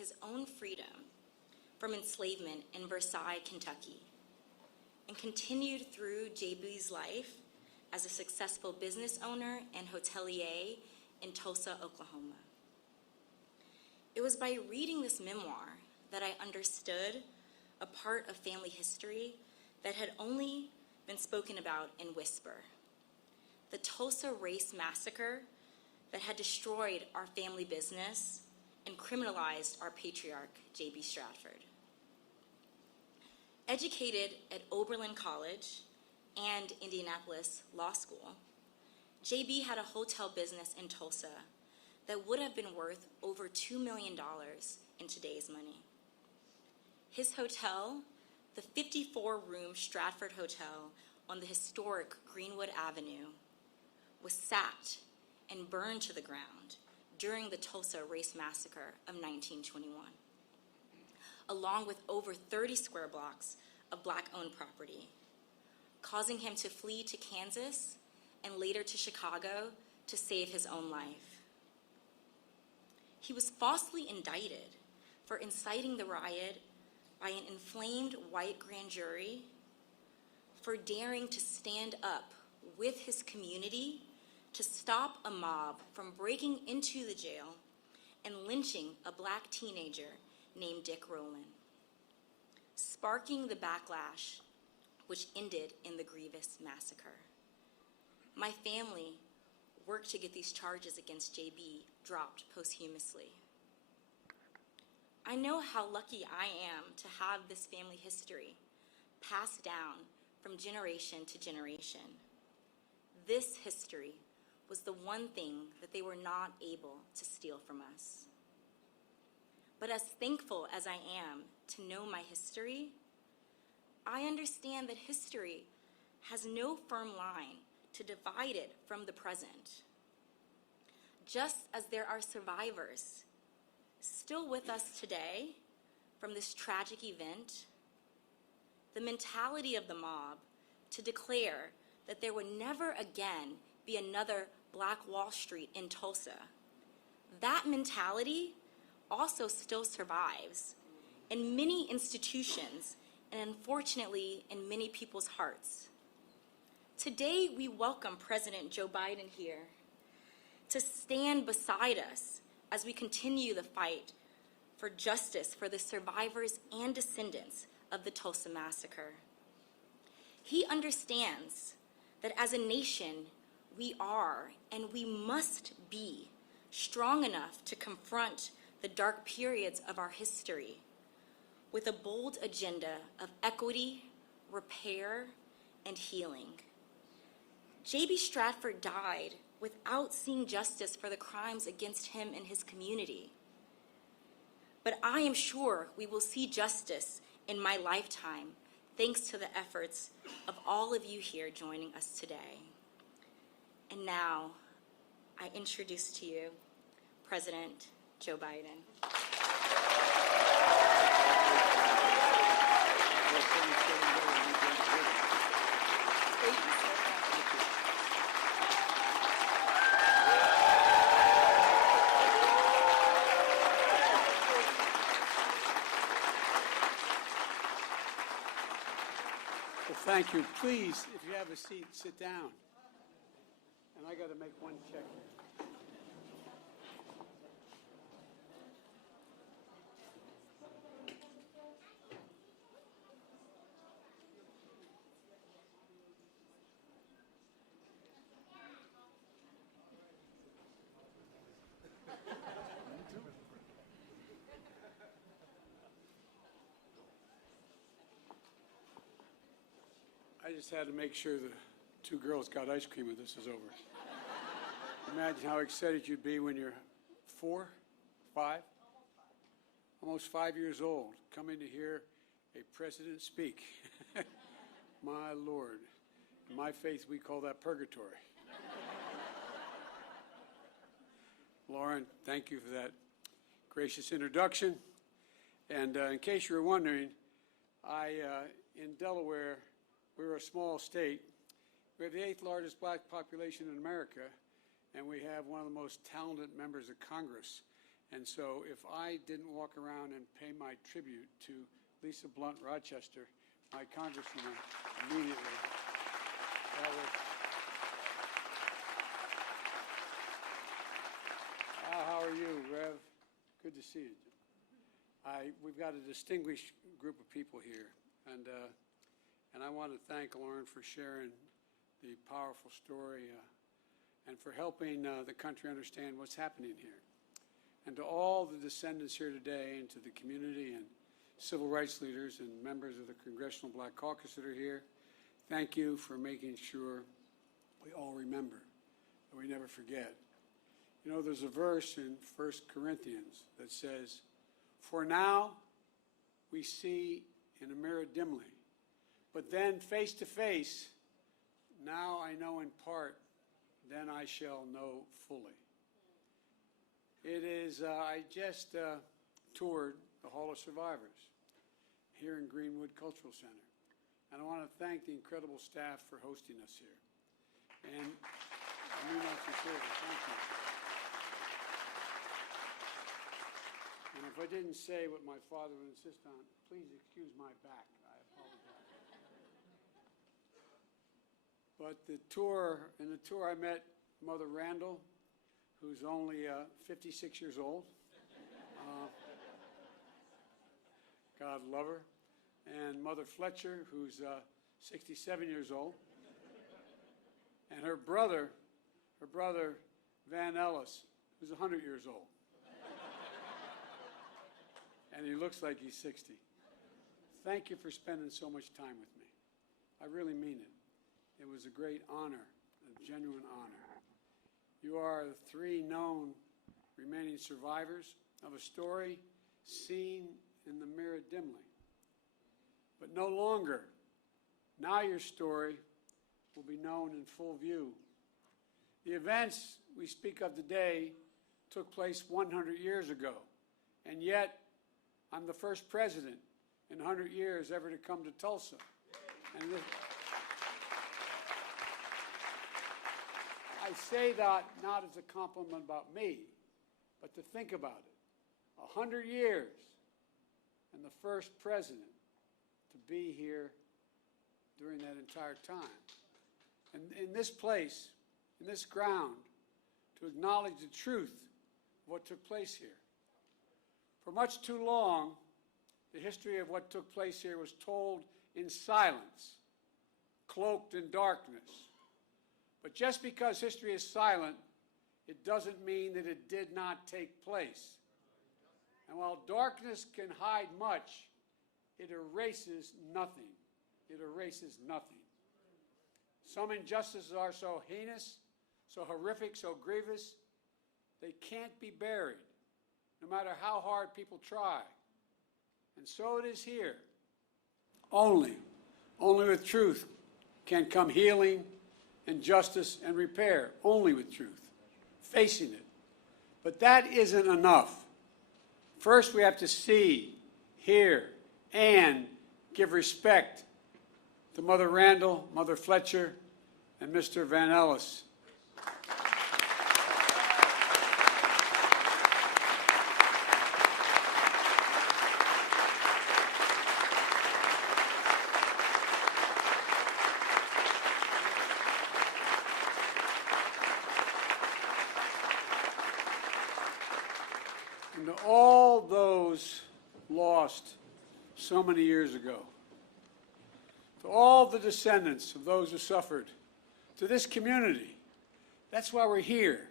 his own freedom from enslavement in Versailles, Kentucky, and continued through JB's life as a successful business owner and hotelier in Tulsa, Oklahoma. It was by reading this memoir that I understood a part of family history that had only been spoken about in whisper. The Tulsa race massacre that had destroyed our family business and criminalized our patriarch, J.B. Stratford. Educated at Oberlin College and Indianapolis Law School, J.B. had a hotel business in Tulsa that would have been worth over $2 million in today's money. His hotel, the 54-room Stratford Hotel on the historic Greenwood Avenue, was sacked and burned to the ground during the Tulsa Race Massacre of 1921, along with over 30 square blocks of Black-owned property, causing him to flee to Kansas and later to Chicago to save his own life. He was falsely indicted for inciting the riot by an inflamed white grand jury, for daring to stand up with his community to stop a mob from breaking into the jail and lynching a Black teenager named Dick Rowland, sparking the backlash which ended in the grievous massacre. My family worked to get these charges against JB dropped posthumously. I know how lucky I am to have this family history passed down from generation to generation. This history was the one thing that they were not able to steal from us. But as thankful as I am to know my history, I understand that history has no firm line to divide it from the present. Just as there are survivors still with us today from this tragic event, the mentality of the mob to declare that there would never again be another Black Wall Street in Tulsa, that mentality also still survives in many institutions and unfortunately in many people's hearts. Today we welcome President Joe Biden here to stand beside us as we continue the fight for justice for the survivors and descendants of the Tulsa Massacre. He understands that as a nation, we are and we must be strong enough to confront the dark periods of our history with a bold agenda of equity, repair, and healing. J.B. Stratford died without seeing justice for the crimes against him and his community. But I am sure we will see justice in my lifetime, thanks to the efforts of all of you here joining us today. And now, I introduce to you President Joe Biden. Thank you. Please, if you have a seat, sit down. And I got to make one check. I just had to make sure the two girls got ice cream when this is over. Imagine how excited you'd be when you're 4, 5, almost 5 years old, coming to hear a president speak. My Lord. In my faith, we call that purgatory. Lauren, thank you for that gracious introduction. And in case you were wondering, in Delaware, we're a small state. We have the 8th largest Black population in America, and we have one of the most talented members of Congress. And so if I didn't walk around and pay my tribute to Lisa Blunt Rochester, my congresswoman, immediately, that would... How are you, Rev? Good to see you. We've got a distinguished group of people here, and I want to thank Lauren for sharing the powerful story and for helping the country understand what's happening here. And to all the descendants here today, and to the community and civil rights leaders and members of the Congressional Black Caucus that are here, thank you for making sure we all remember, that we never forget. You know, there's a verse in 1 Corinthians that says, "For now we see in a mirror dimly, but then face to face, now I know in part, then I shall know fully." It is, I just toured the Hall of Survivors here in Greenwood Cultural Center. And I want to thank the incredible staff for hosting us here. And I mean that sincerely. Thank you. And if I didn't say what my father would insist on, please excuse my back. I apologize. But in the tour I met Mother Randall, who's only 56 years old. God love her. And Mother Fletcher, who's 67 years old. And her brother Van Ellis, who's 100 years old. And he looks like he's 60. Thank you for spending so much time with me. I really mean it. It was a great honor, a genuine honor. You are the three known remaining survivors of a story seen in the mirror dimly. But no longer. Now your story will be known in full view. The events we speak of today took place 100 years ago, and yet I'm the first president in 100 years ever to come to Tulsa. And I say that not as a compliment about me, but to think about it. 100 years and the first president to be here during that entire time. And in this place, in this ground, to acknowledge the truth of what took place here. For much too long, the history of what took place here was told in silence, cloaked in darkness. But just because history is silent, it doesn't mean that it did not take place. And while darkness can hide much, it erases nothing. It erases nothing. Some injustices are so heinous, so horrific, so grievous, they can't be buried, no matter how hard people try. And so it is here. Only with truth can come healing and justice and repair. Only with truth. Facing it. But that isn't enough. First, we have to see, hear, and give respect to Mother Randall, Mother Fletcher, and Mr. Van Ellis. And to all those lost so many years ago, to all the descendants of those who suffered, to this community, that's why we're here,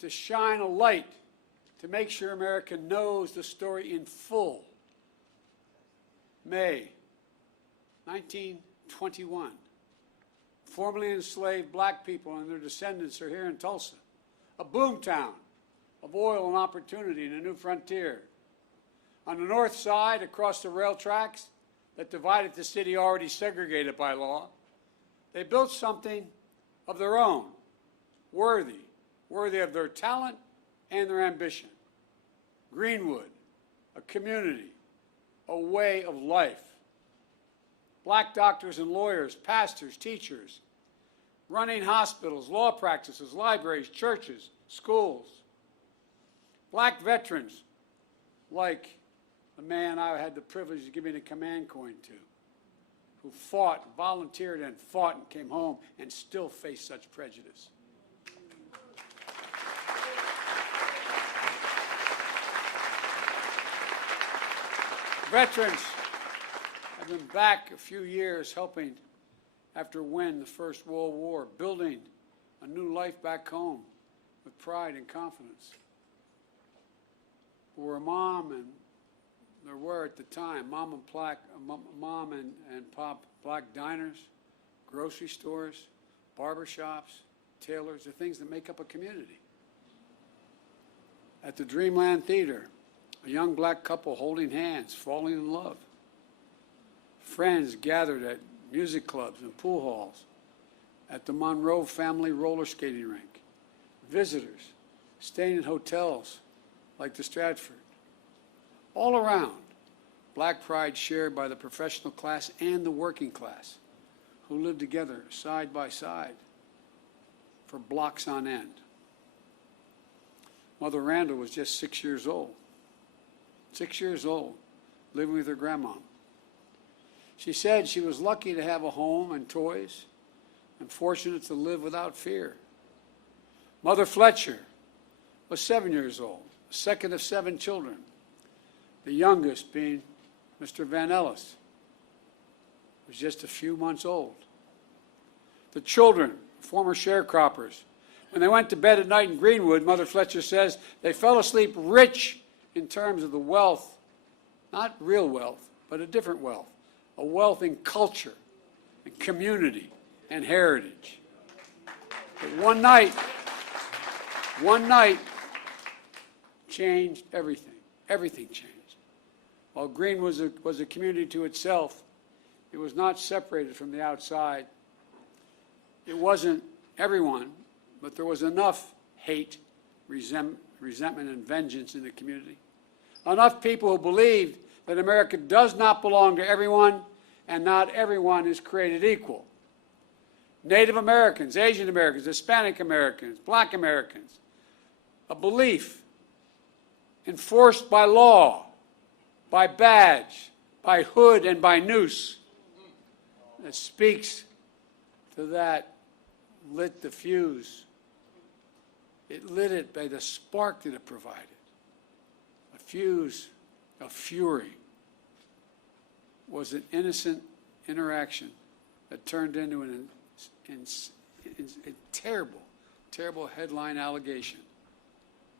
to shine a light, to make sure America knows the story in full. May 1921, formerly enslaved black people and their descendants are here in Tulsa, a boomtown of oil and opportunity and a new frontier. On the north side, across the rail tracks that divided the city already segregated by law, they built something of their own, worthy of their talent and their ambition. Greenwood, a community, a way of life. Black doctors and lawyers, pastors, teachers, running hospitals, law practices, libraries, churches, schools. Black veterans, like the man I had the privilege of giving a command coin to, who fought, volunteered and fought and came home and still face such prejudice. Veterans have been back a few years helping after winning the First World War, building a new life back home with pride and confidence. Where a mom and there were at the time, mom and pop black diners, grocery stores, barbershops, tailors, the things that make up a community. At the Dreamland Theater, a young black couple holding hands, falling in love. Friends gathered at music clubs and pool halls, at the Monroe family roller skating rink. Visitors staying in hotels like the Stratford. All around, black pride shared by the professional class and the working class, who lived together side by side for blocks on end. Mother Randall was just 6 years old. 6 years old, living with her grandma. She said she was lucky to have a home and toys and fortunate to live without fear. Mother Fletcher was 7 years old, the second of 7 children, the youngest being Mr. Van Ellis, who was just a few months old. The children, former sharecroppers, when they went to bed at night in Greenwood, Mother Fletcher says they fell asleep rich in terms of the wealth, not real wealth, but a different wealth, a wealth in culture and community and heritage. But one night changed everything. Everything changed. While Greenwood was a community to itself, it was not separated from the outside. It wasn't everyone, but there was enough hate, resentment, and vengeance in the community. Enough people who believed that America does not belong to everyone and not everyone is created equal. Native Americans, Asian Americans, Hispanic Americans, Black Americans, a belief enforced by law, by badge, by hood, and by noose that speaks to that lit the fuse. It lit it by the spark that it provided. A fuse of fury was an innocent interaction that turned into a terrible, terrible headline allegation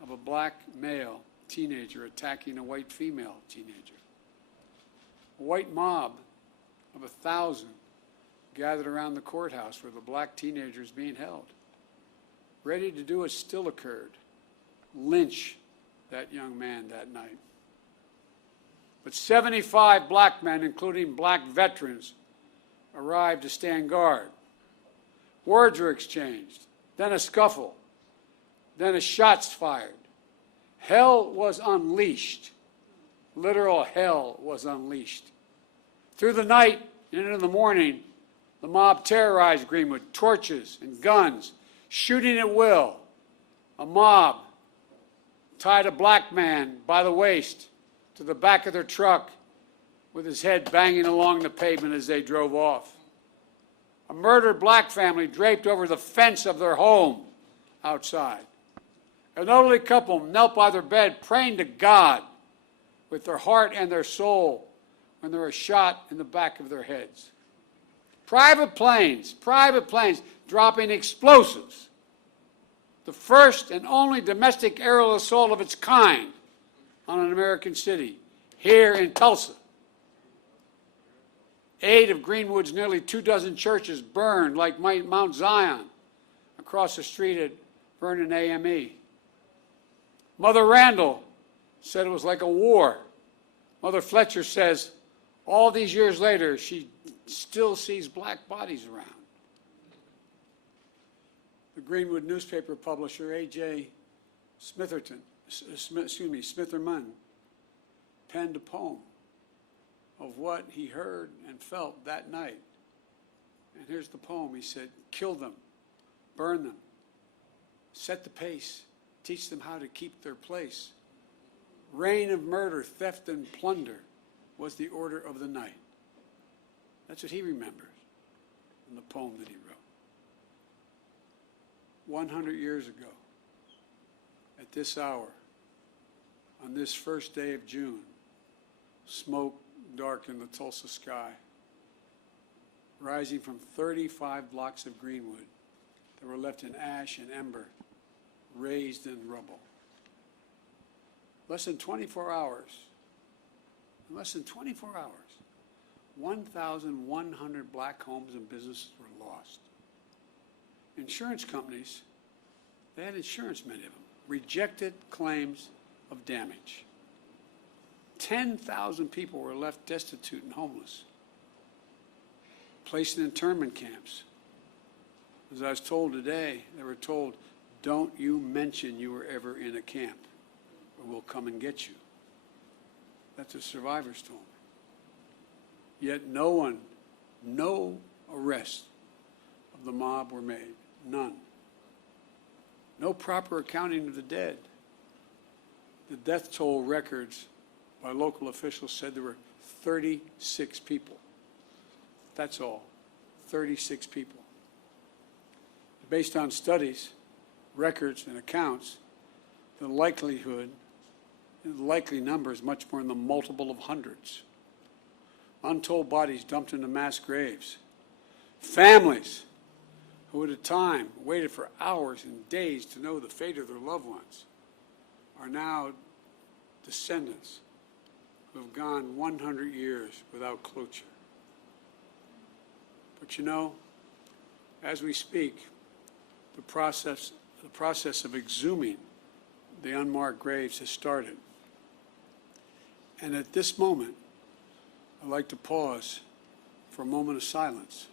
of a black male teenager attacking a white female teenager. A white mob of 1,000 gathered around the courthouse where the black teenager is being held, ready to do what still occurred, lynch that young man that night. But 75 black men, including black veterans, arrived to stand guard. Words were exchanged, then a scuffle, then a shots fired. Hell was unleashed. Literal hell was unleashed. Through the night and into the morning, the mob terrorized Greenwood, torches and guns, shooting at will. A mob tied a black man by the waist to the back of their truck with his head banging along the pavement as they drove off. A murdered black family draped over the fence of their home outside. An elderly couple knelt by their bed praying to God with their heart and their soul when they were shot in the back of their heads. Private planes dropping explosives. The first and only domestic aerial assault of its kind on an American city, here in Tulsa. 8 of Greenwood's nearly 24 churches burned like Mount Zion across the street at Vernon AME. Mother Randall said it was like a war. Mother Fletcher says all these years later she still sees black bodies around. The Greenwood newspaper publisher A.J. Smitherman penned a poem of what he heard and felt that night. And here's the poem. He said, "Kill them, burn them, set the pace, teach them how to keep their place. Reign of murder, theft, and plunder was the order of the night. That's what he remembers in the poem that he wrote. 100 years ago, at this hour, on this first day of June, smoke darkened the Tulsa sky, rising from 35 blocks of greenwood that were left in ash and ember, raised in rubble. Less than 24 hours, 1,100 black homes and businesses were lost. Insurance companies, they had insurance, many of them, rejected claims of damage. 10,000 people were left destitute and homeless, placed in internment camps. As I was told today, they were told, don't you mention you were ever in a camp, or we'll come and get you. That's what survivors told me. Yet no arrests of the mob were made, none. No proper accounting of the dead. The death toll records by local officials said there were 36 people. That's all, 36 people. Based on studies, records, and accounts, the likely number is much more in the multiple of hundreds. Untold bodies dumped into mass graves. Families who at a time waited for hours and days to know the fate of their loved ones are now descendants who have gone 100 years without closure. But you know, as we speak, the process of exhuming the unmarked graves has started. And at this moment, I'd like to pause for a moment of silence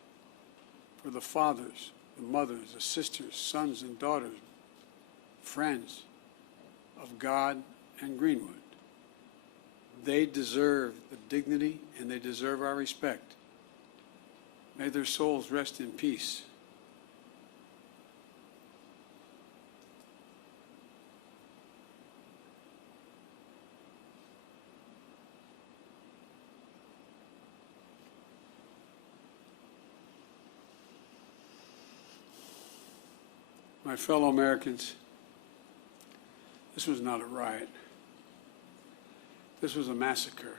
for the fathers, the mothers, the sisters, sons and daughters, friends of God and Greenwood. They deserve the dignity and they deserve our respect. May their souls rest in peace. My fellow Americans, this was not a riot. This was a massacre.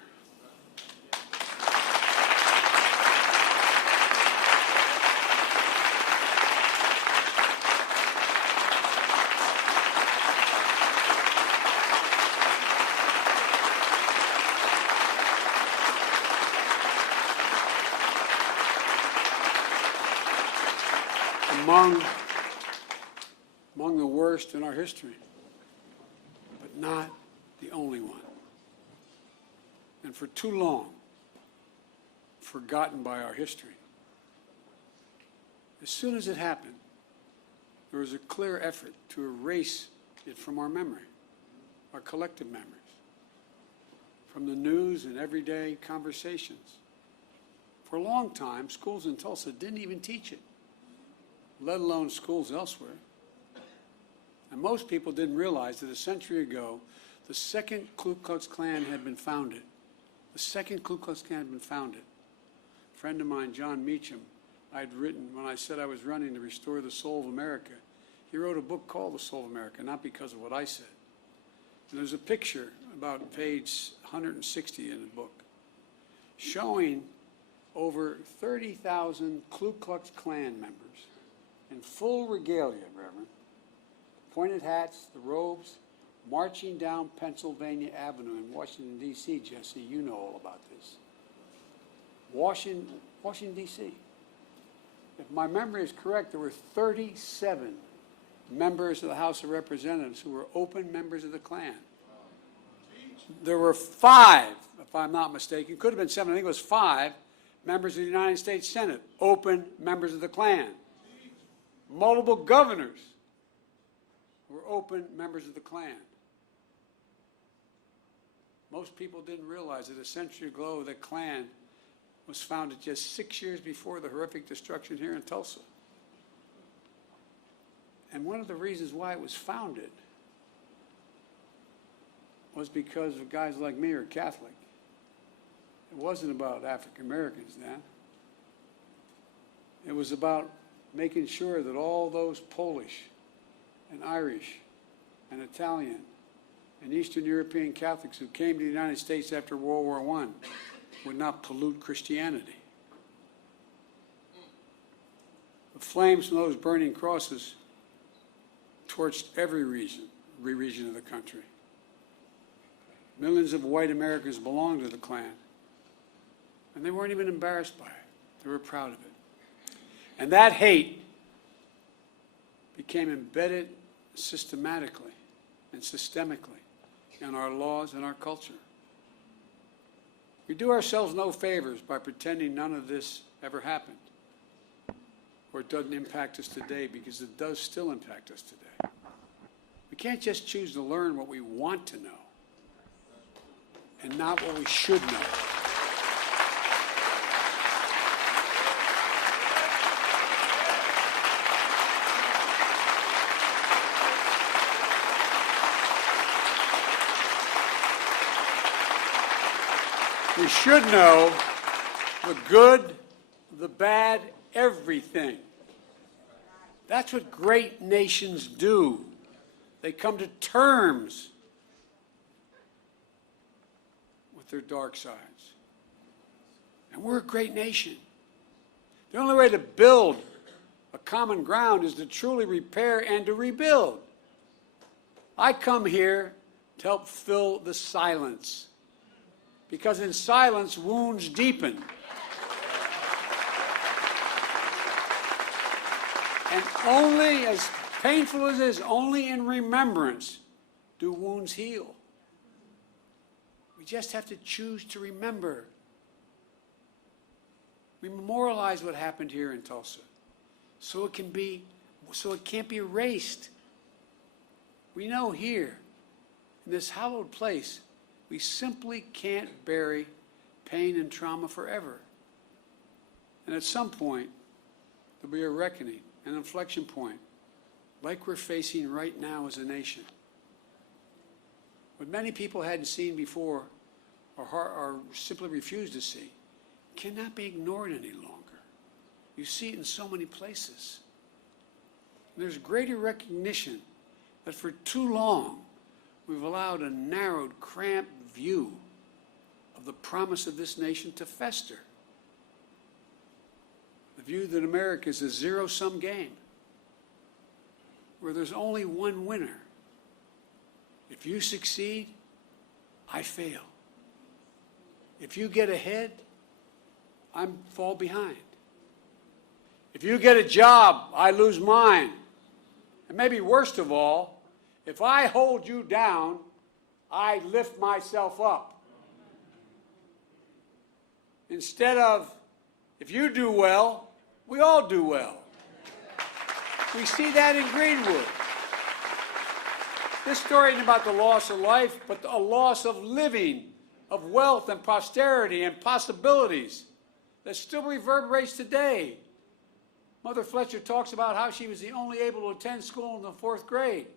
Among the worst in our history, but not the only one. And for too long, forgotten by our history. As soon as it happened, there was a clear effort to erase it from our memory, our collective memories, from the news and everyday conversations. For a long time, schools in Tulsa didn't even teach it, let alone schools elsewhere. And most people didn't realize that a century ago, the second Ku Klux Klan had been founded. The second Ku Klux Klan had been founded. A friend of mine, John Meacham, I'd written when I said I was running to restore the soul of America. He wrote a book called The Soul of America, not because of what I said. And there's a picture about page 160 in the book showing over 30,000 Ku Klux Klan members in full regalia, Reverend, pointed hats, the robes, marching down Pennsylvania Avenue in Washington, D.C., Jesse, you know all about this. Washington, D.C. If my memory is correct, there were 37 members of the House of Representatives who were open members of the Klan. There were 5, if I'm not mistaken, could have been 7, I think it was 5, members of the United States Senate, open members of the Klan. Multiple governors were open members of the Klan. Most people didn't realize that a century ago the Klan was founded just 6 years before the horrific destruction here in Tulsa. And one of the reasons why it was founded was because of guys like me who are Catholic. It wasn't about African Americans then. It was about making sure that all those Polish and Irish and Italian and Eastern European Catholics who came to the United States after World War I would not pollute Christianity. The flames from those burning crosses torched every region of the country. Millions of white Americans belonged to the Klan, and they weren't even embarrassed by it. They were proud of it. And that hate became embedded systematically and systemically in our laws and our culture. We do ourselves no favors by pretending none of this ever happened, or it doesn't impact us today, because it does still impact us today. We can't just choose to learn what we want to know and not what we should know. We should know the good, the bad, everything. That's what great nations do. They come to terms with their dark sides. And we're a great nation. The only way to build a common ground is to truly repair and to rebuild. I come here to help fill the silence, because in silence, wounds deepen. And only, as painful as it is, only in remembrance do wounds heal. We just have to choose to remember. We memorialize what happened here in Tulsa, so it can't be erased. We know here, in this hallowed place, we simply can't bury pain and trauma forever. And at some point, there'll be a reckoning, an inflection point, like we're facing right now as a nation. What many people hadn't seen before, or simply refused to see, cannot be ignored any longer. You see it in so many places. And there's greater recognition that for too long, we've allowed a narrowed, cramped view of the promise of this nation to fester. The view that America is a zero-sum game, where there's only one winner. If you succeed, I fail. If you get ahead, I fall behind. If you get a job, I lose mine. And maybe worst of all, if I hold you down, I lift myself up. Instead of, if you do well, we all do well. We see that in Greenwood. This story isn't about the loss of life, but a loss of living, of wealth and prosperity and possibilities that still reverberates today. Mother Fletcher talks about how she was the only able to attend school in the 4th grade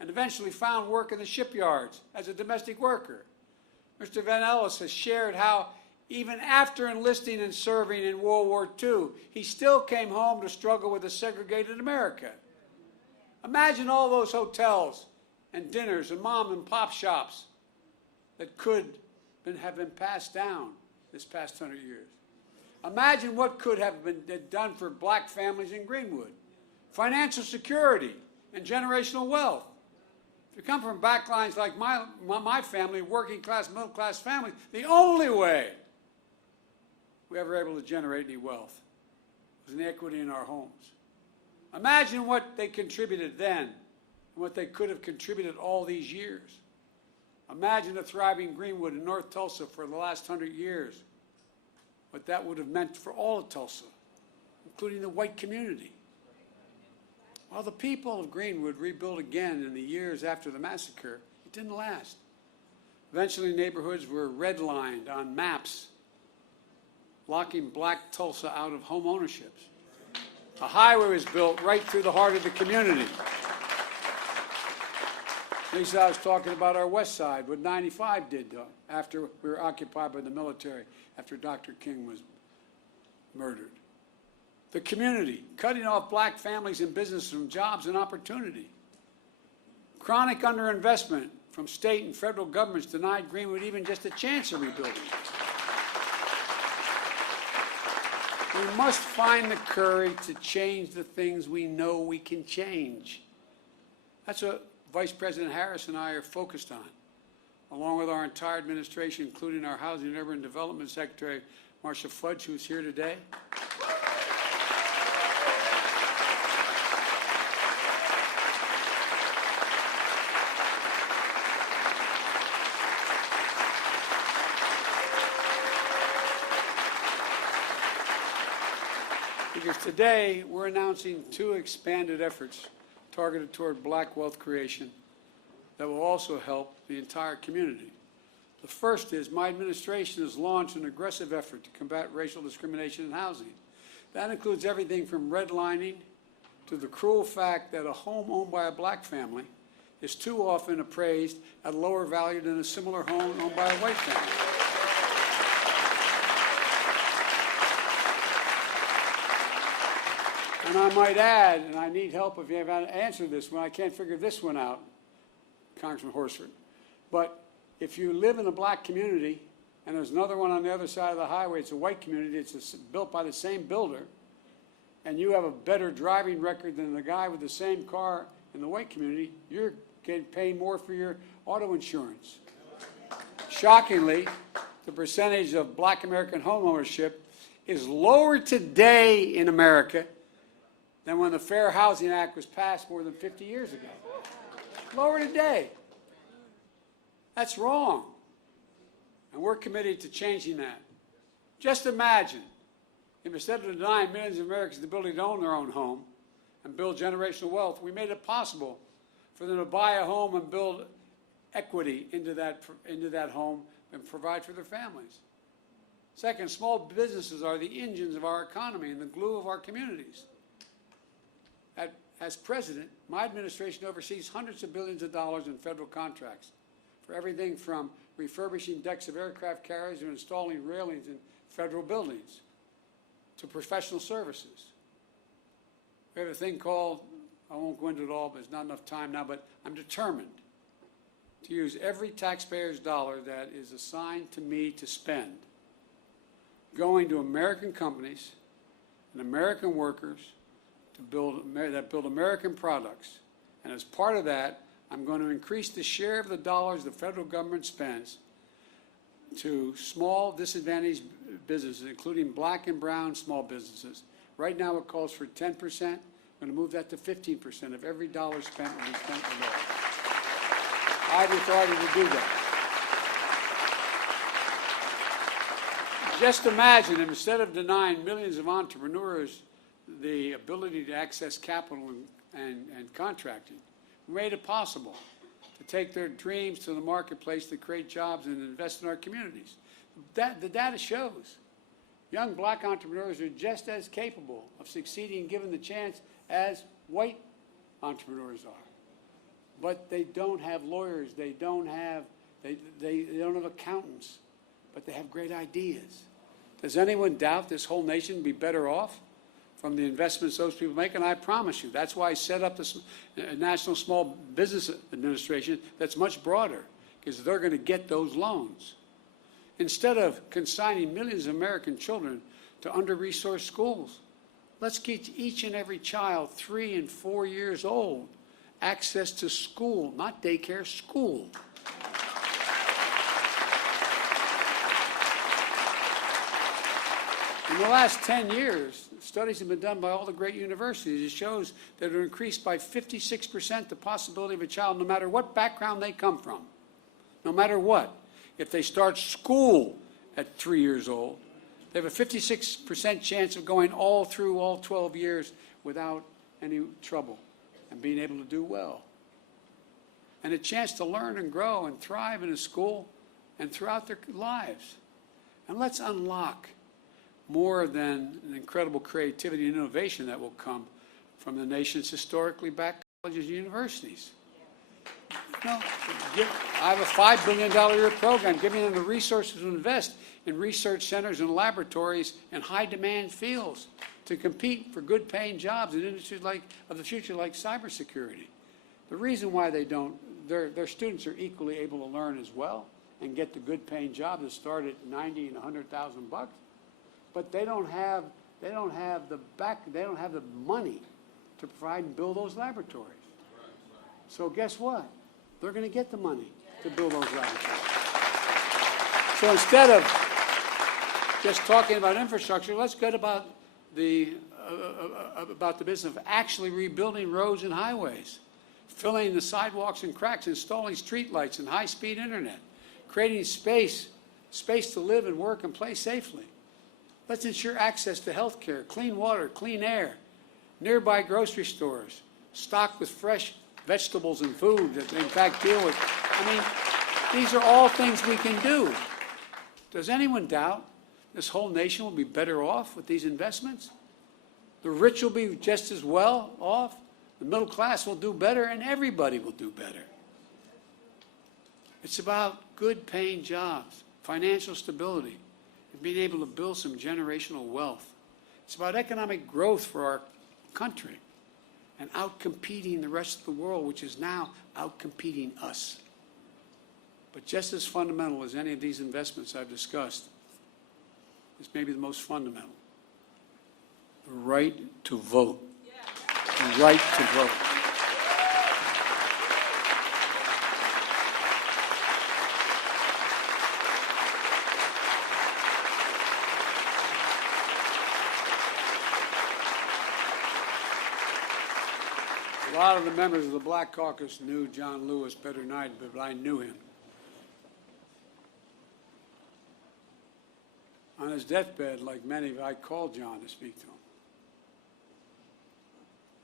and eventually found work in the shipyards as a domestic worker. Mr. Van Ellis has shared how even after enlisting and serving in World War II, he still came home to struggle with a segregated America. Imagine all those hotels and dinners and mom and pop shops that could have been passed down this past 100 years. Imagine what could have been done for black families in Greenwood. Financial security and generational wealth. If you come from backlines like my family, working class, middle class families, the only way we were ever able to generate any wealth was inequity in our homes. Imagine what they contributed then and what they could have contributed all these years. Imagine a thriving Greenwood in North Tulsa for the last 100 years. What that would have meant for all of Tulsa, including the white community. While the people of Greenwood rebuilt again in the years after the massacre, it didn't last. Eventually, neighborhoods were redlined on maps, locking black Tulsa out of home ownership. A highway was built right through the heart of the community. Lisa, I was talking about our west side, what 95 did after we were occupied by the military, after Dr. King was murdered. The community, cutting off black families and businesses from jobs and opportunity. Chronic underinvestment from state and federal governments denied Greenwood even just a chance of rebuilding. We must find the courage to change the things we know we can change. That's what Vice President Harris and I are focused on, along with our entire administration, including our Housing and Urban Development Secretary, Marcia Fudge, who's here today. Because today we're announcing 2 expanded efforts targeted toward black wealth creation that will also help the entire community. The first is my administration has launched an aggressive effort to combat racial discrimination in housing. That includes everything from redlining to the cruel fact that a home owned by a black family is too often appraised at a lower value than a similar home owned by a white family. And I might add, and I need help if you have answered this one, I can't figure this one out, Congressman Horsford, but if you live in a black community and there's another one on the other side of the highway, it's a white community, it's built by the same builder, and you have a better driving record than the guy with the same car in the white community, you're paying more for your auto insurance. Shockingly, the percentage of black American homeownership is lower today in America than when the Fair Housing Act was passed more than 50 years ago. Lower today. That's wrong. And we're committed to changing that. Just imagine if instead of denying millions of Americans the ability to own their own home and build generational wealth, we made it possible for them to buy a home and build equity into that home and provide for their families. Second, small businesses are the engines of our economy and the glue of our communities. As president, my administration oversees hundreds of billions of dollars in federal contracts for everything from refurbishing decks of aircraft carriers to installing railings in federal buildings to professional services. We have a thing called, I won't go into it all, but there's not enough time now, but I'm determined to use every taxpayer's dollar that is assigned to me to spend going to American companies and American workers that build American products. And as part of that, I'm going to increase the share of the dollars the federal government spends to small disadvantaged businesses, including black and brown small businesses. Right now it calls for 10%. I'm going to move that to 15% of every dollar spent will be spent on that. I have the authority to do that. Just imagine if instead of denying millions of entrepreneurs the ability to access capital and contracting, we made it possible to take their dreams to the marketplace to create jobs and invest in our communities. The data shows young black entrepreneurs are just as capable of succeeding given the chance as white entrepreneurs are. But they don't have lawyers, they don't have accountants, but they have great ideas. Does anyone doubt this whole nation would be better off from the investments those people make? And I promise you, that's why I set up this National Small Business Administration that's much broader, because they're going to get those loans. Instead of consigning millions of American children to under-resourced schools, let's get each and every child 3 and 4 years old access to school, not daycare, school. In the last 10 years, studies have been done by all the great universities. It shows that it will increase by 56% the possibility of a child, no matter what background they come from, no matter what. If they start school at 3 years old, they have a 56% chance of going all through all 12 years without any trouble and being able to do well. And a chance to learn and grow and thrive in a school and throughout their lives. And let's unlock more than an incredible creativity and innovation that will come from the nation's historically black colleges and universities. No, I have a $5 billion a year program, giving them the resources to invest in research centers and laboratories in high-demand fields to compete for good-paying jobs in industries of the future like cybersecurity. The reason why they don't, their students are equally able to learn as well and get the good-paying jobs that start at $90,000 and $100,000, but they don't have the money to provide and build those laboratories. So guess what? They're going to get the money to build those laboratories. So instead of just talking about infrastructure, let's get about the business of actually rebuilding roads and highways, filling the sidewalks and cracks, installing street lights and high-speed internet, creating space to live and work and play safely. Let's ensure access to health care, clean water, clean air, nearby grocery stores, stocked with fresh vegetables and food that in fact deal with. I mean, these are all things we can do. Does anyone doubt this whole nation will be better off with these investments? The rich will be just as well off, the middle class will do better, and everybody will do better. It's about good paying jobs, financial stability, and being able to build some generational wealth. It's about economic growth for our country and out-competing the rest of the world, which is now out-competing us. But just as fundamental as any of these investments I've discussed is maybe the most fundamental: the right to vote. The right to vote. A lot of the members of the Black Caucus knew John Lewis better than I did, but I knew him. On his deathbed, like many, I called John to speak to him.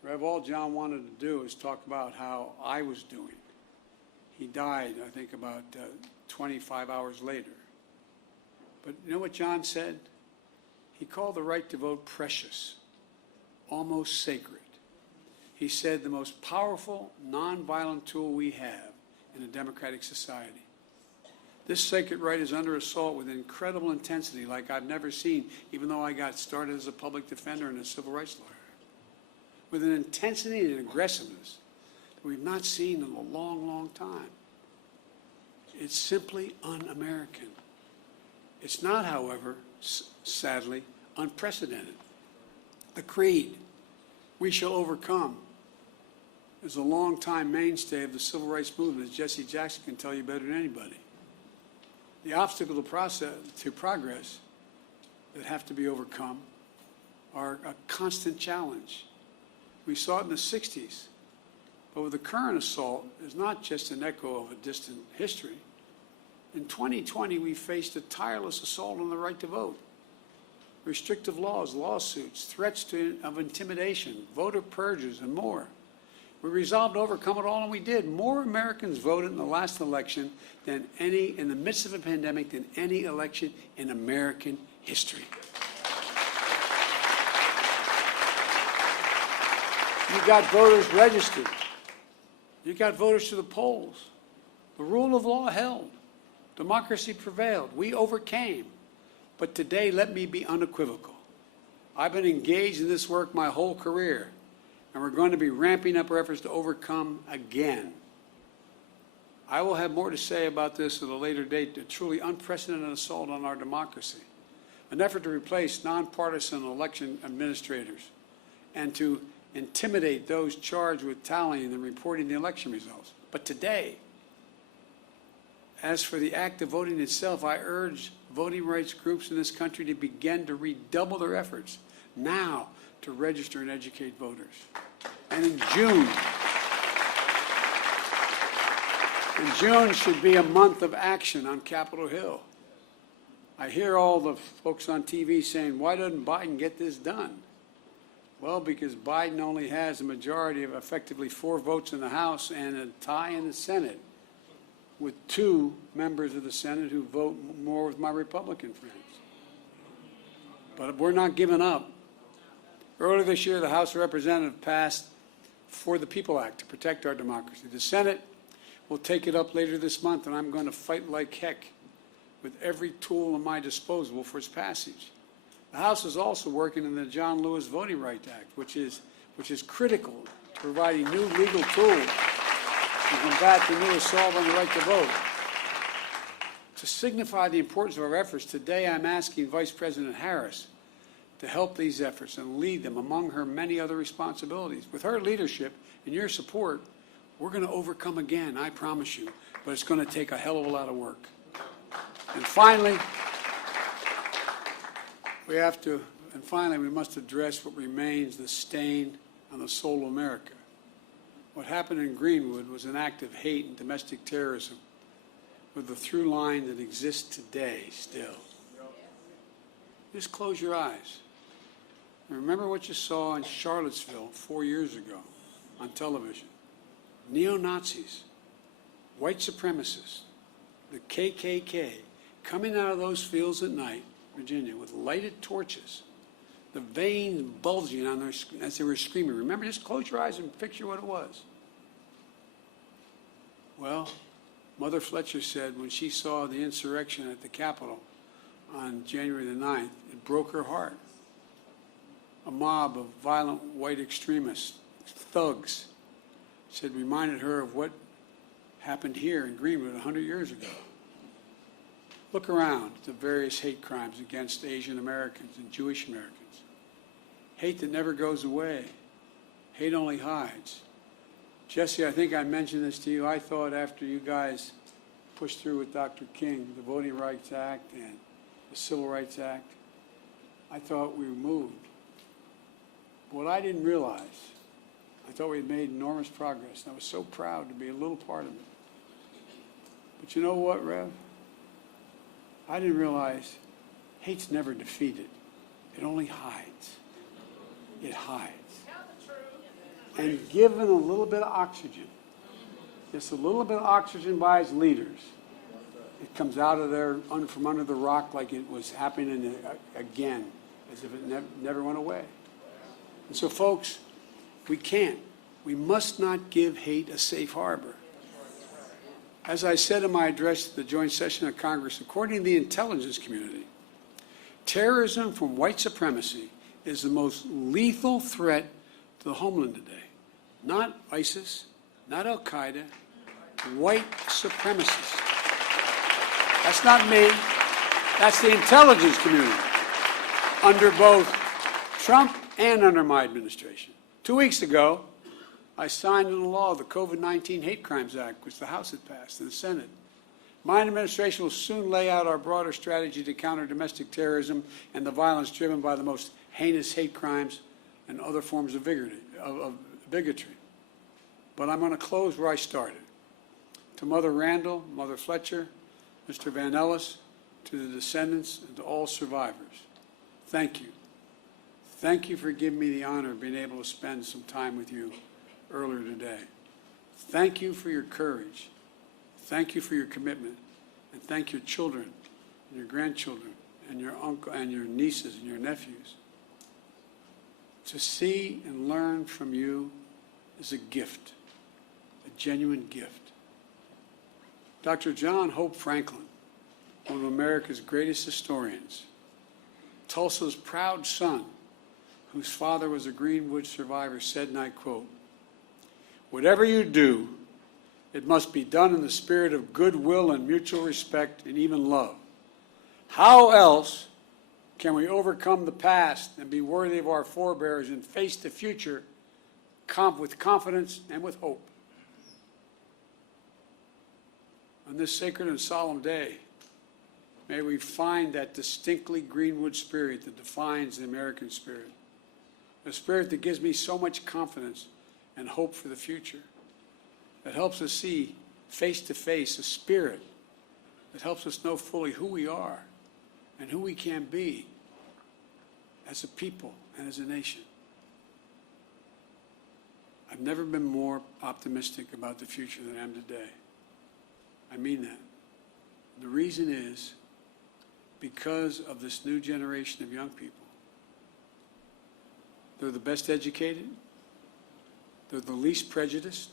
Rev, all John wanted to do is talk about how I was doing. He died, I think, about 25 hours later. But you know what John said? He called the right to vote precious, almost sacred. He said the most powerful, nonviolent tool we have in a democratic society. This sacred right is under assault with incredible intensity like I've never seen, even though I got started as a public defender and a civil rights lawyer. With an intensity and an aggressiveness that we've not seen in a long, long time. It's simply un-American. It's not, however, sadly, unprecedented. The creed, "We shall overcome," is a long-time mainstay of the civil rights movement, as Jesse Jackson can tell you better than anybody. The obstacle to progress that have to be overcome are a constant challenge. We saw it in the 60s, but with the current assault, it's not just an echo of a distant history. In 2020, we faced a tireless assault on the right to vote. Restrictive laws, lawsuits, threats of intimidation, voter purges, and more. We resolved to overcome it all, and we did. More Americans voted in the last election than in the midst of a pandemic, than any election in American history. You got voters registered. You got voters to the polls. The rule of law held. Democracy prevailed. We overcame. But today, let me be unequivocal. I've been engaged in this work my whole career, and we're going to be ramping up our efforts to overcome again. I will have more to say about this at a later date, a truly unprecedented assault on our democracy, an effort to replace nonpartisan election administrators and to intimidate those charged with tallying and reporting the election results. But today, as for the act of voting itself, I urge voting rights groups in this country to begin to redouble their efforts now to register and educate voters. And in June should be a month of action on Capitol Hill. I hear all the folks on TV saying, why doesn't Biden get this done? Well, because Biden only has a majority of effectively 4 votes in the House and a tie in the Senate, with 2 members of the Senate who vote more with my Republican friends. But we're not giving up. Earlier this year, the House of Representatives passed For the People Act to protect our democracy. The Senate We'll take it up later this month, and I'm going to fight like heck with every tool at my disposal for its passage. The House is also working on the John Lewis Voting Rights Act, which is critical to providing new legal tools to combat the new assault on the right to vote. To signify the importance of our efforts, today I'm asking Vice President Harris to help these efforts and lead them among her many other responsibilities. With her leadership and your support, we're going to overcome again, I promise you, but it's going to take a hell of a lot of work. And finally, we must address what remains the stain on the soul of America. What happened in Greenwood was an act of hate and domestic terrorism with the through line that exists today still. Just close your eyes. And remember what you saw in Charlottesville 4 years ago on television. Neo-Nazis, white supremacists, the KKK, coming out of those fields at night, Virginia, with lighted torches, the veins bulging on as they were screaming. Remember, just close your eyes and picture what it was. Well, Mother Fletcher said when she saw the insurrection at the Capitol on January the 9th, it broke her heart. A mob of violent white extremists, thugs, reminded her of what happened here in Greenwood 100 years ago. Look around at the various hate crimes against Asian Americans and Jewish Americans. Hate that never goes away. Hate only hides. Jesse, I think I mentioned this to you. I thought after you guys pushed through with Dr. King, the Voting Rights Act and the Civil Rights Act, I thought we were moved. What I didn't realize, I thought we had made enormous progress, and I was so proud to be a little part of it. But you know what, Rev? I didn't realize hate's never defeated. It only hides. It hides. And given a little bit of oxygen, just a little bit of oxygen by its leaders, it comes out of there from under the rock like it was happening again, as if it never went away. And so, folks, we must not give hate a safe harbor. As I said in my address to the joint session of Congress, according to the intelligence community, terrorism from white supremacy is the most lethal threat to the homeland today. Not ISIS, not Al-Qaeda, white supremacists. That's not me. That's the intelligence community under both Trump and under my administration. 2 weeks ago, I signed into law the COVID-19 Hate Crimes Act, which the House had passed, and the Senate. My administration will soon lay out our broader strategy to counter domestic terrorism and the violence driven by the most heinous hate crimes and other forms of bigotry. But I'm going to close where I started. To Mother Randall, Mother Fletcher, Mr. Van Ellis, to the descendants, and to all survivors, thank you. Thank you for giving me the honor of being able to spend some time with you earlier today. Thank you for your courage. Thank you for your commitment. And thank your children, and your grandchildren, and your uncle, and your nieces, and your nephews. To see and learn from you is a gift, a genuine gift. Dr. John Hope Franklin, one of America's greatest historians, Tulsa's proud son, whose father was a Greenwood survivor, said, and I quote, "Whatever you do, it must be done in the spirit of goodwill and mutual respect and even love. How else can we overcome the past and be worthy of our forebears and face the future with confidence and with hope?" On this sacred and solemn day, may we find that distinctly Greenwood spirit that defines the American spirit, a spirit that gives me so much confidence and hope for the future, that helps us see face to face, a spirit that helps us know fully who we are and who we can be as a people and as a nation. I've never been more optimistic about the future than I am today. I mean that. The reason is because of this new generation of young people. They're the best educated, they're the least prejudiced,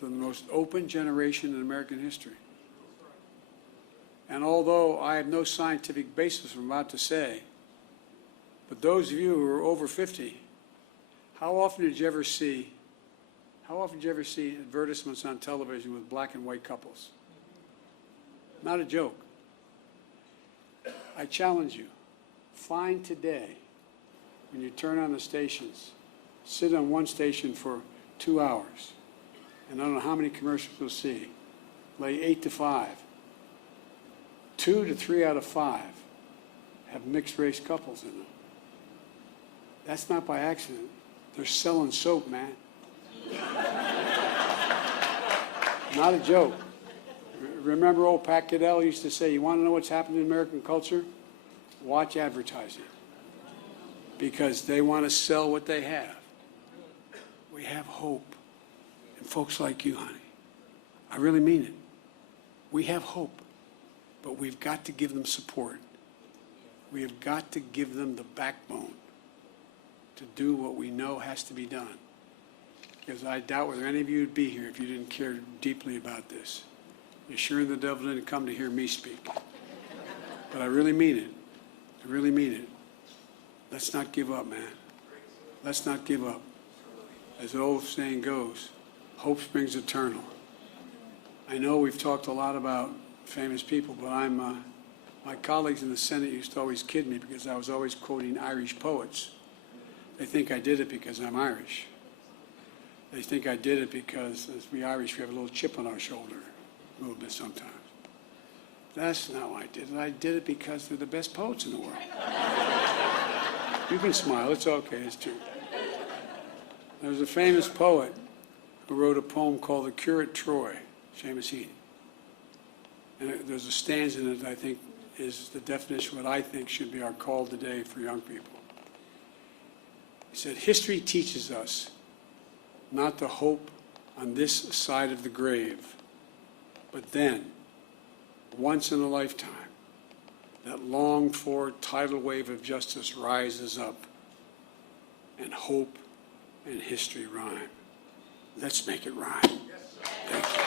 the most open generation in American history. And although I have no scientific basis for what I'm about to say, but those of you who are over 50, how often did you ever see advertisements on television with black and white couples? Not a joke. I challenge you, find today, when you turn on the stations, sit on one station for 2 hours, and I don't know how many commercials you'll see, lay 8 to 5. 2 to 3 out of 5 have mixed-race couples in them. That's not by accident. They're selling soap, man. Not a joke. Remember old Pat Caddell used to say, you want to know what's happening in American culture? Watch advertising. Because they want to sell what they have. We have hope. And folks like you, honey, I really mean it. We have hope. But we've got to give them support. We have got to give them the backbone to do what we know has to be done. Because I doubt whether any of you would be here if you didn't care deeply about this. You're sure the devil didn't come to hear me speak. But I really mean it. I really mean it. Let's not give up, man. Let's not give up. As the old saying goes, hope springs eternal. I know we've talked a lot about famous people, but my colleagues in the Senate used to always kid me because I was always quoting Irish poets. They think I did it because I'm Irish. They think I did it because, as we Irish, we have a little chip on our shoulder a little bit sometimes. That's not why I did it. I did it because they're the best poets in the world. You can smile. It's okay. It's true. There's a famous poet who wrote a poem called The Curate Troy, Seamus Heaney. And there's a stanza in it that I think is the definition of what I think should be our call today for young people. He said, history teaches us not to hope on this side of the grave, but then, once in a lifetime, that longed-for tidal wave of justice rises up, and hope and history rhyme. Let's make it rhyme. Thank you.